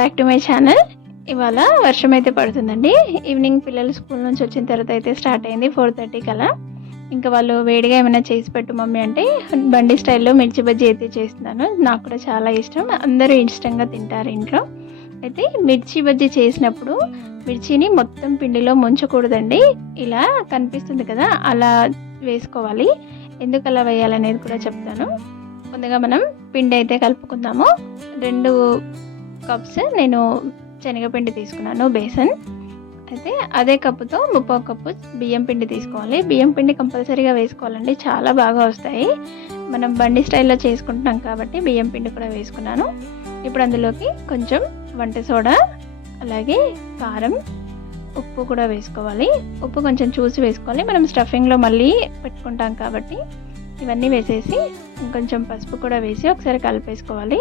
Back to my channel. ఇవాళ వర్షం అయితే పడుతుందండి. ఈవినింగ్ పిల్లలు స్కూల్ నుంచి వచ్చిన తర్వాత అయితే స్టార్ట్ అయింది 4:30 కల్లా. ఇంకా వాళ్ళు వేడిగా ఏమైనా చేసి పెట్టు మమ్మీ అంటే బండి స్టైల్లో మిర్చి బజ్జీ అయితే చేస్తున్నాను. నాకు కూడా చాలా ఇష్టం, అందరూ ఇష్టంగా తింటారు ఇంట్లో. అయితే మిర్చి బజ్జీ చేసినప్పుడు మిర్చిని మొత్తం పిండిలో ముంచకూడదండి. ఇలా కనిపిస్తుంది కదా, అలా వేసుకోవాలి. ఎందుకు అలా వేయాలనేది కూడా చెప్తాను. ముందుగా మనం పిండి అయితే కలుపుకుందాము. 2 కప్స్ నేను శనగపిండి తీసుకున్నాను, బేసన్. అయితే అదే కప్పుతో 3/4 కప్పు బియ్యం పిండి తీసుకోవాలి. బియ్యం పిండి కంపల్సరీగా వేసుకోవాలండి, చాలా బాగా వస్తాయి. మనం బండి స్టైల్లో చేసుకుంటున్నాం కాబట్టి బియ్యం పిండి కూడా వేసుకున్నాను. ఇప్పుడు అందులోకి కొంచెం వంట సోడా, అలాగే కారం, ఉప్పు కూడా వేసుకోవాలి. ఉప్పు కొంచెం చూసి వేసుకోవాలి, మనం స్టఫింగ్లో మళ్ళీ పెట్టుకుంటాం కాబట్టి. ఇవన్నీ వేసేసి ఇంకొంచెం పసుపు కూడా వేసి ఒకసారి కలిపేసుకోవాలి.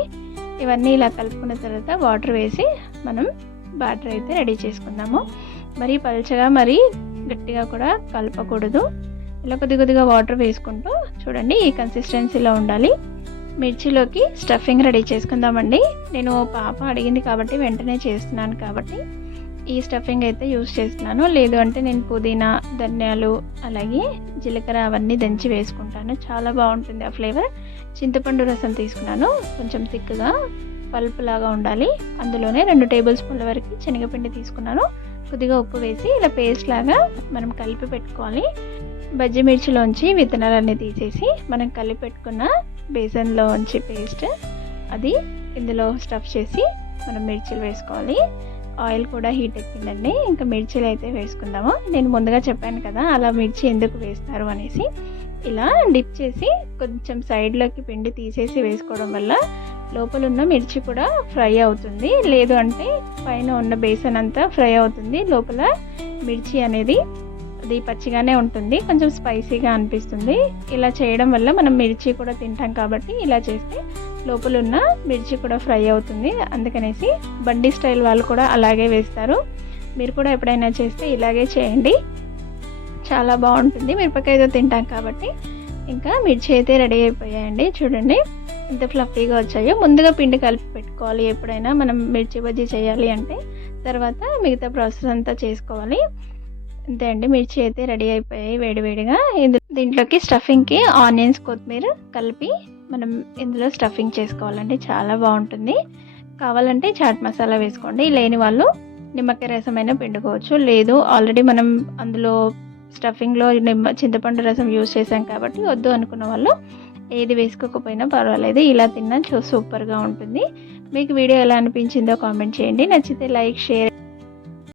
ఇవన్నీ ఇలా కలుపుకున్న తర్వాత వాటర్ వేసి మనం బ్యాటర్ అయితే రెడీ చేసుకుందాము. మరీ పల్చగా మరీ గట్టిగా కూడా కలపకూడదు. ఇలా కొద్దిగా వాటర్ వేసుకుంటూ చూడండి, ఈ కన్సిస్టెన్సీలో ఉండాలి. మిర్చిలోకి స్టఫింగ్ రెడీ చేసుకుందామండి. నేను పాప అడిగింది కాబట్టి వెంటనే చేస్తున్నాను కాబట్టి ఈ స్టఫింగ్ అయితే యూజ్ చేస్తున్నాను. లేదు అంటే నేను పుదీనా, ధనియాలు, అలాగే జీలకర్ర అవన్నీ దంచి వేసుకుంటాను, చాలా బాగుంటుంది ఆ ఫ్లేవర్. చింతపండు రసం తీసుకున్నాను, కొంచెం థిక్గా పల్ప్ లాగా ఉండాలి. అందులోనే 2 టేబుల్ స్పూన్ల వరకు శనగపిండి తీసుకున్నాను. కొద్దిగా ఉప్పు వేసి ఇలా పేస్ట్ లాగా మనం కలిపి పెట్టుకోవాలి. బజ్జీ మిర్చిలోంచి విత్తనాలన్నీ తీసేసి మనం కలిపి పెట్టుకున్న బేసన్లోంచి పేస్ట్ అది ఇందులో స్టఫ్ చేసి మనం మిర్చిలు వేసుకోవాలి. ఆయిల్ కూడా హీట్ ఎక్కిందండి, ఇంకా మిర్చిలు అయితే వేసుకుందాము. నేను ముందుగా చెప్పాను కదా అలా మిర్చి ఎందుకు వేస్తారు అనేసి. ఇలా డిప్ చేసి కొంచెం సైడ్లోకి పిండి తీసేసి వేసుకోవడం వల్ల లోపల ఉన్న మిర్చి కూడా ఫ్రై అవుతుంది. లేదు అంటే పైన ఉన్న బేసన్ అంతా ఫ్రై అవుతుంది, లోపల మిర్చి అనేది అది పచ్చిగానే ఉంటుంది, కొంచెం స్పైసీగా అనిపిస్తుంది. ఇలా చేయడం వల్ల మనం మిర్చి కూడా తింటాం కాబట్టి ఇలా చేస్తే లోపల ఉన్న మిర్చి కూడా ఫ్రై అవుతుంది. అందుకనేసి బండి స్టైల్ వాళ్ళు కూడా అలాగే వేస్తారు. మీరు కూడా ఎప్పుడైనా చేస్తే ఇలాగే చేయండి, చాలా బాగుంటుంది. మిరపకాయతో తింటాం కాబట్టి. ఇంకా మిర్చి అయితే రెడీ అయిపోయాయండి, చూడండి ఎంత ఫ్లఫీగా వచ్చాయో. ముందుగా పిండి కలిపి పెట్టుకోవాలి ఎప్పుడైనా మనం మిర్చి బజ్జీ చేయాలి అంటే, తర్వాత మిగతా ప్రాసెస్ అంతా చేసుకోవాలి. అంతే అండి, మిర్చి అయితే రెడీ అయిపోయాయి వేడివేడిగా. దీంట్లోకి స్టఫింగ్కి ఆనియన్స్, కొత్తిమీర కలిపి మనం ఇందులో స్టఫింగ్ చేసుకోవాలండి, చాలా బాగుంటుంది. కావాలంటే చాట్ మసాలా వేసుకోండి, లేని వాళ్ళు నిమ్మకాయ రసమైనా పిండుకోవచ్చు. లేదు ఆల్రెడీ మనం అందులో స్టఫింగ్లో చింతపండు రసం యూజ్ చేసాం కాబట్టి వద్దు అనుకున్న వాళ్ళు ఏది వేసుకోకపోయినా పర్వాలేదు, ఇలా తిన్నా సూపర్గా ఉంటుంది. మీకు వీడియో ఎలా అనిపించిందో కామెంట్ చేయండి. నచ్చితే లైక్, షేర్.